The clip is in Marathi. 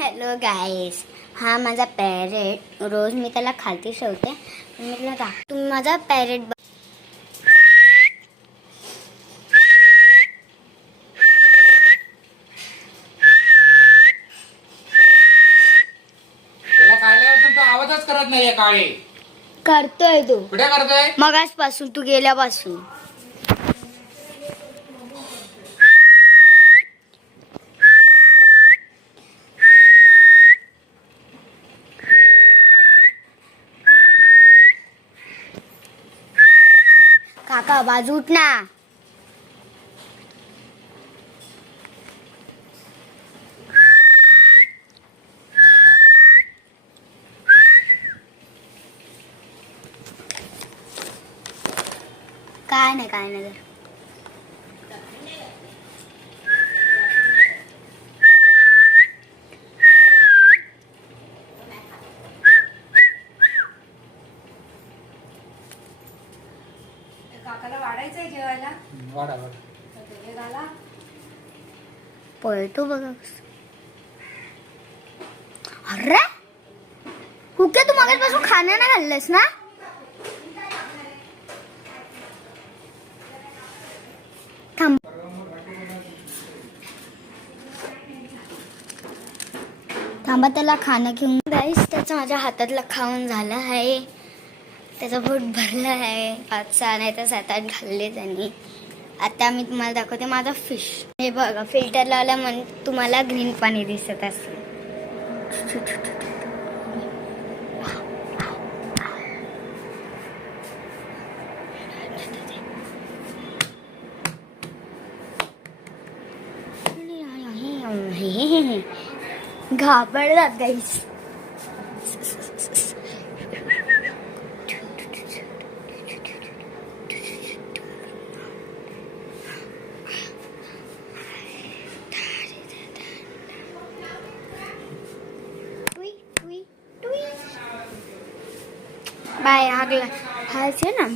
हॅलो गाईस, हा माझा पॅरेट. रोज मी त्याला खालती ठेवते. मी त्याला तुम्ही माझा पॅरेट त्याला खायला तो आवाजच करत नाहीये. काळे करतोय तू. कुठे करतोय? मगाचपासून तू गेल्यापासून. काका बाजू उठ ना. काय नाही काकाला वाढायचंय जेवायला. वाडा पळतो बघा. अरे हुके, तू मगाचपासून खाणं नाही घाललंस ना. थांब थांबा, त्याला खाणं घेऊन. गाईस, त्याचं माझ्या हातातलं खाऊन झालं आहे. त्याचं पोट भरलं आहे. 5-6 नाही तर 7-8 घालले त्यांनी. आता मी तुम्हाला दाखवते माझा फिश. हे बघा, फिल्टर लावला म्हणून तुम्हाला ग्रीन पाणी दिसत असेल. घाबरतात गाईस. बाय, हागला हायचे ना.